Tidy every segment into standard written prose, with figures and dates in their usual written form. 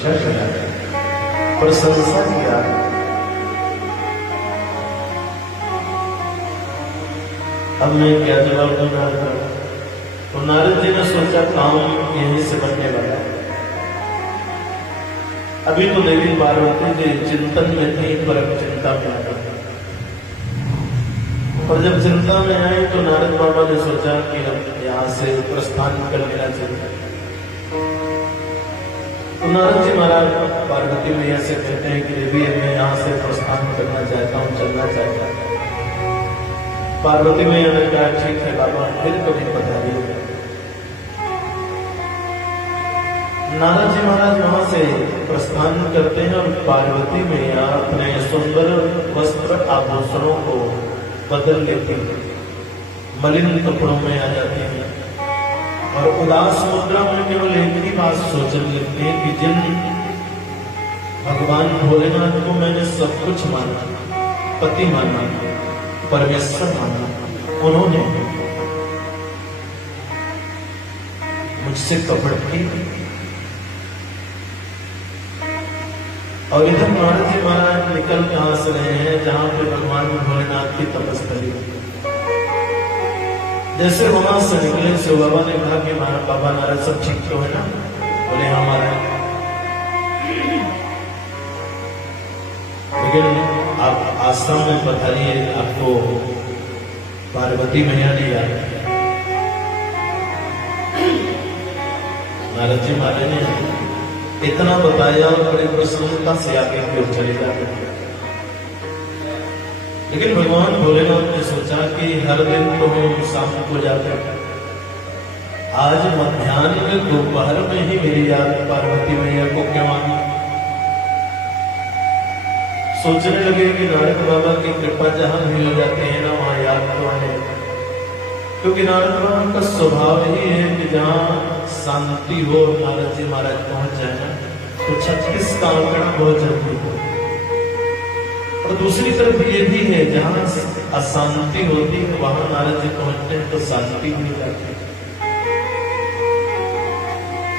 रक्षा किया, प्रशंसा किया। अब मैं क्या जवाब दूंगा? तो नारद जी ने सोचा काम यहीं से बनने वाला है। अभी तो देवी पार्वती के चिंतन में थी, पर चिंता में आ गई। और जब चिंता में आई तो नारद बाबा ने सोचा कि अब यहाँ से प्रस्थान कर लेना चाहिए। तो नारद जी महाराज पार्वती मैया से कहते हैं कि देवी मैं यहाँ से प्रस्थान करना चाहता हूँ, चलना चाहता हूँ। पार्वती मैया ने कहा ठीक है बाबा, फिर कभी बताइए। नारद जी महाराज वहां से प्रस्थान करते हैं और पार्वती मैया अपने सुंदर वस्त्र आभूषणों को बदल लेती है, मलिन कपड़ों में आ जाती है और उदास मुद्रा में केवल एक ही बात सोचने लगती है कि जिन भगवान भोलेनाथ को मैंने सब कुछ माना, पति माना, परमेश्वर माना, उन्होंने मुझसे कपट की। और इधर नारद जी महाराज निकल कहां से रहे हैं जहां पे भगवान भोलेनाथ की तपस्या। जैसे वहां से निकले शिव बाबा ने कहा कि बाबा नारद सब ठीक तो है ना? बोले हाँ महाराज। लेकिन आप आश्रम में बताइए, आपको पार्वती मैया ने याद किया। नारद जी महाराज ने इतना बताया और बड़े प्रसन्नता से आगे की ओर चले जाते। लेकिन भगवान भोलेनाथ ने सोचा कि हर दिन तो हम शाम को जाते हैं, आज मध्याह्न में दोपहर में ही मेरी याद पार्वती मैया को क्यों आनी। सोचने लगे कि नारद बाबा की कृपा जहां भी हो जाती है ना, वहां याद तो आने। क्योंकि नारद बाबा का स्वभाव ही है कि जहां शांति हो, नारद जी महाराज पहुंच जाए ना तो 36 का आंकड़ा बहुत जरूरी हो। और दूसरी तरफ ये भी है जहां अशांति होती है वहां नारद जी पहुंचते हैं तो शांति मिल जाती है।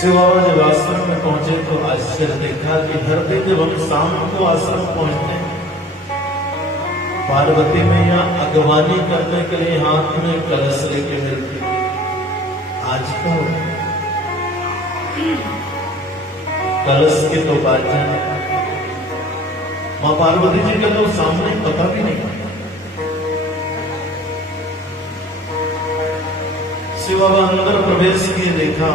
शिव बाबा जब आश्रम में पहुंचे तो आश्चर्य देखा कि हर दिन जब हम शाम को आश्रम पहुंचते हैं, पार्वती मैया अगवानी करने के लिए हाथ में कलश लेके मिलती। आज तो कलश के तो बात जाने, मां पार्वती जी का तो सामने पता भी नहीं। शिव बाबा अंदर प्रवेश किए, देखा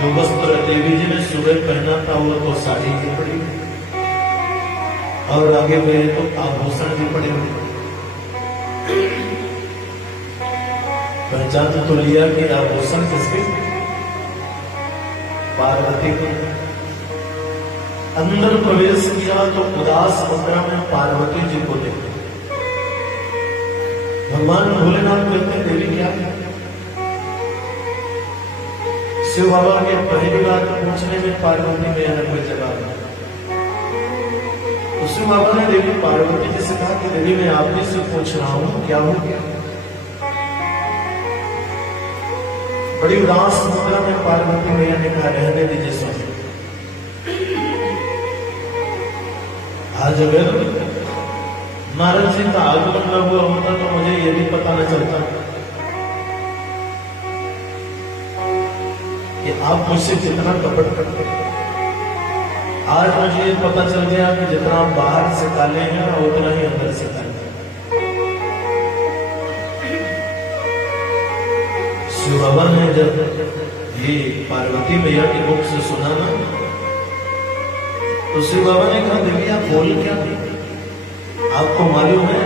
जो वस्त्र देवी जी ने सुबह पहना था वो तो साड़ी की पड़ी और आगे गए तो आभूषण भी पड़े हुए। पहचान तो लिया कि आभूषण किसके? पार्वती को। अंदर प्रवेश किया तो उदास मुद्रा में पार्वती जी को देखा। भगवान भोलेनाथ कहते देवी क्या? शिव बाबा के पहली बात पूछने में पार्वती मैया ने कोई जवाब नहीं। शिव बाबा ने देवी पार्वती जी से कहा कि देवी मैं आप ही से पूछ रहा हूं क्या हो गया? बड़ी उदास मुद्रा में पार्वती मैया ने कहा रहने दीजिए स्वामी। आज अगर नारद जी का आगमन न हुआ होता तो मुझे ये भी पता न चलता कि आप मुझसे कितना कपट करते हैं। आज मुझे पता चल गया कि जितना बाहर से काले हैं उतना ही अंदर से काले। शिव बाबा ने जब ये पार्वती मैया के मुख से सुना ना तो शिव बाबा ने कहा देवी आप बोल क्या थे? आपको मालूम है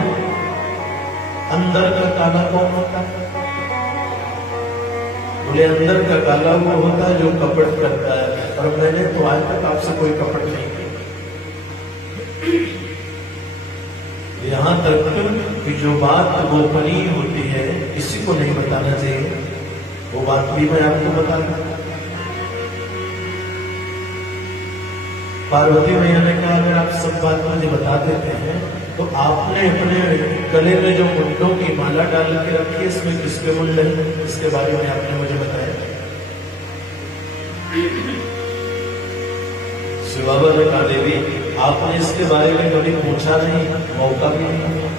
अंदर का काला कौन होता है? बोले अंदर का काला वो होता है जो कपट करता है, और मैंने तो आज तक आपसे कोई कपट नहीं किया। यहां तक कि जो बात गोपनीय होती है किसी को नहीं बताना चाहिए, वो बात भी मैं आपको बता दूं। पार्वती मैया ने कहा अगर आप सब बात मुझे बता देते हैं तो आपने अपने गले में जो मुंडों की माला डाल के रखी है इसमें किसके मुंड है, इसके बारे में आपने मुझे बताया। शिव बाबा ने कहा देवी आपने इसके बारे में कभी पूछा नहीं, मौका भी नहीं,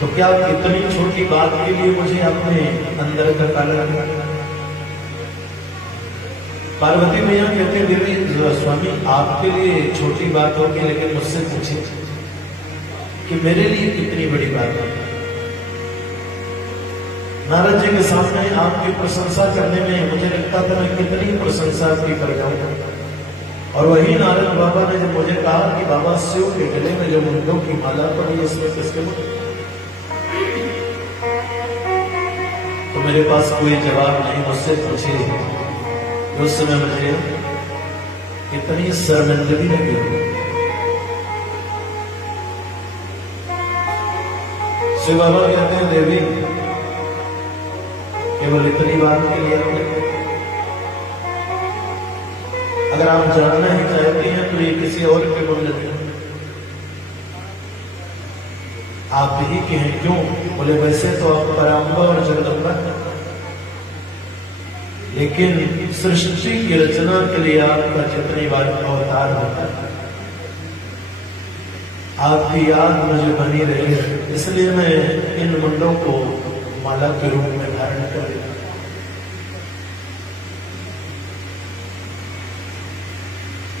तो क्या इतनी छोटी बात के लिए मुझे अपने अंदर का काला? पार्वती मैया कहते देवी स्वामी आपके लिए छोटी बात होगी, लेकिन मुझसे पूछे कि मेरे लिए कितनी बड़ी बात है। नारद जी के सामने आपकी प्रशंसा करने में मुझे लगता था मैं कितनी प्रशंसा आपकी कर जाऊंगा। और वही नारद बाबा ने जब मुझे कहा कि बाबा शिव के गले में जो मुंडों की माला पड़ी इसमें किसके मुंड, तो मेरे पास कोई जवाब नहीं। मुझसे पूछे उस समय मुझे इतनी शर्मिंदगी लगी। शिव बाबा कहते हैं देवी केवल इतनी बात के लिए अगर आप जानना ही चाहती हैं तो ये किसी और के बोले आप ही के हैं। क्यों? बोले वैसे तो आप पराम्बा और जगदम्बा, लेकिन सृष्टि की रचना के लिए आपका जितनी बार अवतार होता है आपकी याद मुझे बनी रही है, इसलिए मैं इन मुंडों को माला के रूप में धारण कर लेता।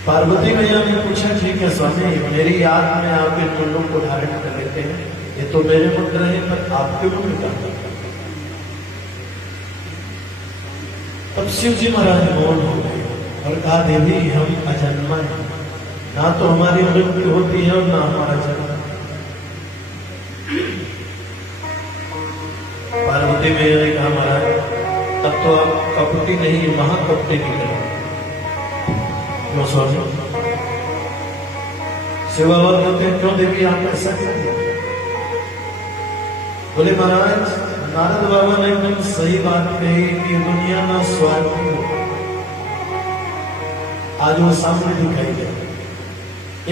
पार्वती मैया ने पूछा ठीक है स्वामी मेरी याद में आप इन मुंडों को धारण कर लेते हैं, ये तो मेरे मुंड रहे पर आपके मुंड का। तब शिव जी महाराज मौन हो गए और कहा देवी हम अजन्मा हैं, ना तो हमारी मृत्यु होती है और ना हमारा जन्म। पार्वती मैया ने कहा महाराज तब तो आप कपटी नहीं महाकपटी निकले। क्यों स्वामी? शिव बाबा कहते हैं क्यों देवी आप ऐसा किया? बोले महाराज नारद बाबा ने एकदम सही बात कही कि दुनिया ना स्वार्थी हो। आज वो सामने दिखाई दे,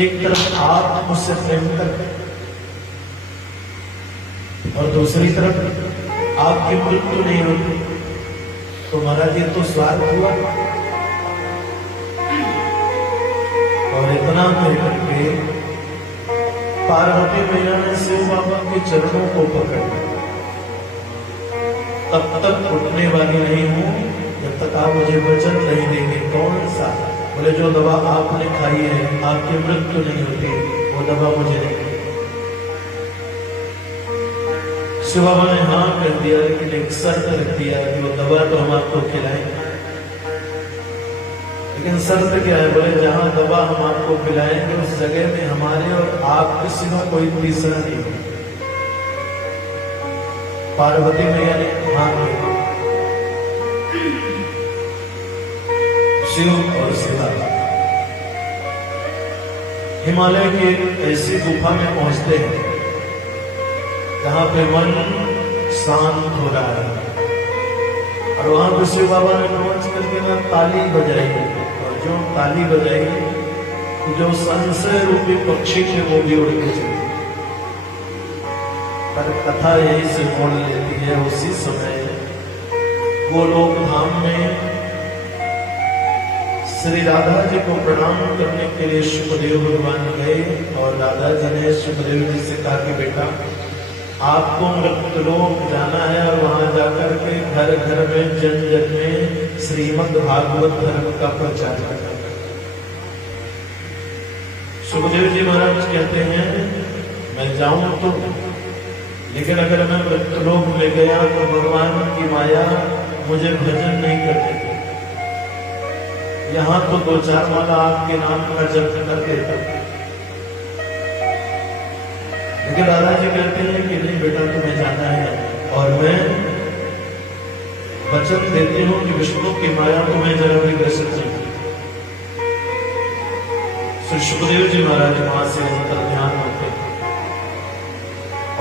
एक तरफ आप मुझसे प्रेम करते और दूसरी तरफ आपकी मृत्यु नहीं होती, तो महाराज ये तो स्वार्थ हुआ। और इतना कहकर के पार्वती मैया ने शिव बाबा के चरणों को पकड़ लिया। तब तक उठने वाली नहीं हूं जब तक आप मुझे वचन नहीं देंगे। कौन सा? बोले जो दवा आपने खाई है आपकी मृत्यु नहीं होती, वो दवा मुझे नहीं। शिव बाबा ने हाँ कर दिया, लेकिन एक शर्त रख दिया कि वो दवा तो हम आपको खिलाएंगे, लेकिन शर्त क्या है? बोले जहां दवा हम आपको पिलाएंगे उस जगह में हमारे और आपके सिवा कोई तीसरा नहीं हो। पार्वती मैया ने हाँ किया। शिव और शिवा हिमालय की एक ऐसी गुफा में पहुंचते हैं जहां पे मन शांत हो रहा है, और वहां पर शिव बाबा ने पहुंच करके ना ताली बजाई, और जो ताली बजाई जो संशय रूपी पक्षी थे वो भी उड़ के चले। पर कथा यही से मोड़ लेती है। उसी समय वो लोग धाम में श्री राधा जी को प्रणाम करने के लिए सुखदेव भगवान गए, और राधा जी ने सुखदेव जी से कहा कि बेटा आपको मृत्युलोक जाना है और वहां जाकर के घर घर में जन जन में श्रीमद् भागवत धर्म का प्रचार करना। सुखदेव जी महाराज कहते हैं मैं जाऊं तो, लेकिन अगर मैं मृत्युलोक में गया तो भगवान की माया मुझे भजन नहीं करती। यहां तो 2-4 माला आपके नाम का जप कर देता, लेकिन राधा जी कहते हैं कि नहीं बेटा तुम्हें जाना है, और मैं वचन देती हूं कि विष्णु की माया तुम्हें जरा भी ग्रसित नहीं। श्री सुखदेव जी महाराज वहां से अंतर ध्यान होते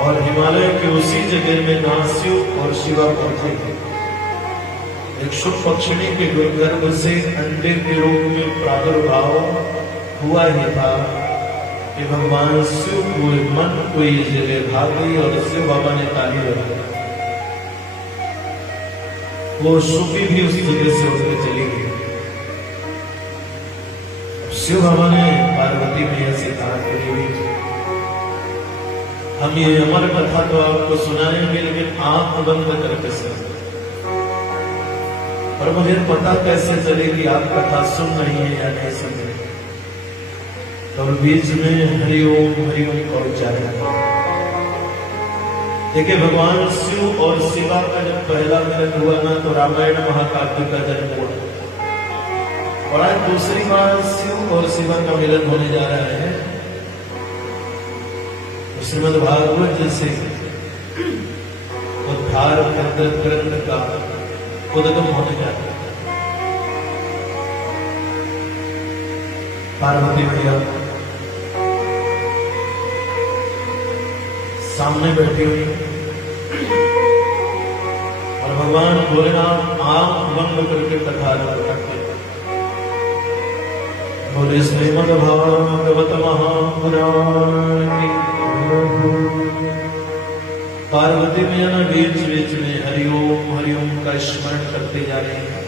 और हिमालय के उसी जगह में नास्यु और शिवा पहुंचे। एक शुभ पक्षिणी के गर्भ से अंडे के रूप में प्रादुर्भाव हुआ ही था कि भगवान शिव को मन को ये जगह भाग गई और शिव बाबा ने ताली बजाई। वो शुभी भी उस जगह से उठकर चली गई। शिव बाबा ने पार्वती मैया से कहा कि हम ये अमर कथा तो आपको सुनाएंगे, लेकिन आंख बंद करके सुनिए। और मुझे पता कैसे चलेगी आप कथा सुन रही है या नहीं सुन रही। तो बीच में हरिओम का उच्चारण। देखिए, भगवान शिव और शिवा का जब पहला मिलन हुआ ना, तो रामायण महाकाव्य का जन्म हुआ। और आज दूसरी बार शिव और शिवा का मिलन होने जा रहा है। श्रीमद् भागवत जैसे उद्धार ग्रंथ का उद्गम होने जा रहा है। पार्वती मैया सामने बैठी हुई और भगवान भोलेनाथ आंख बंद करके कथा रखते बोले श्रीमद् भागवत महापुराण। पार्वती मैया ना बीच बीच में हरिओम का स्मरण करते जा रहे हैं।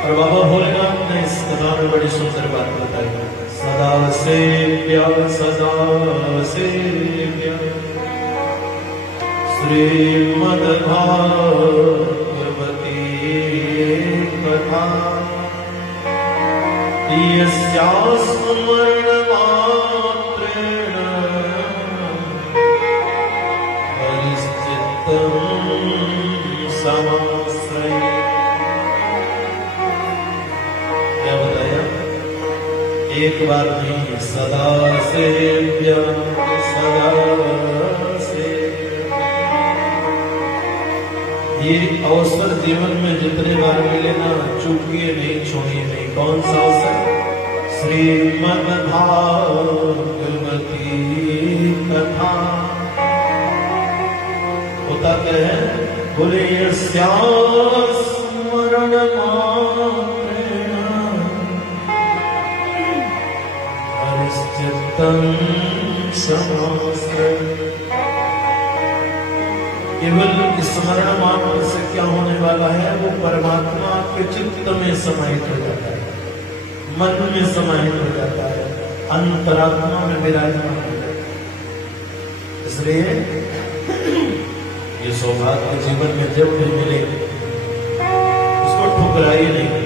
और बाबा भोलेनाथ ने इस कथा में बड़ी सुंदर बात बताई। सदा से प्यार श्रीमद् भागवती कथा यस्याः स्मरणमात्रेण हरिश्चित्तं समाश्रये। क्या बताया? एक बार नहीं, सदा सेव्य सदा सेव्य। ये अवसर जीवन में जितने बार मिले ना, चूकिए नहीं, छोड़िए नहीं। कौन सा अवसर? श्रीमद् भागवती कथा। होता क्या है? बोले यस्याः स्मरणमात्रेण हरिश्चित्तं समाश्रये। केवल स्मरण मात्र से क्या होने वाला है? वो परमात्मा के चित्त में समाहित हो जाता है, मन में समाहित हो जाता है, अंतरात्मा में विराजमान हो जाता है। इसलिए ये सौभाग्य जीवन में जब भी मिले उसको ठुकराइए नहीं।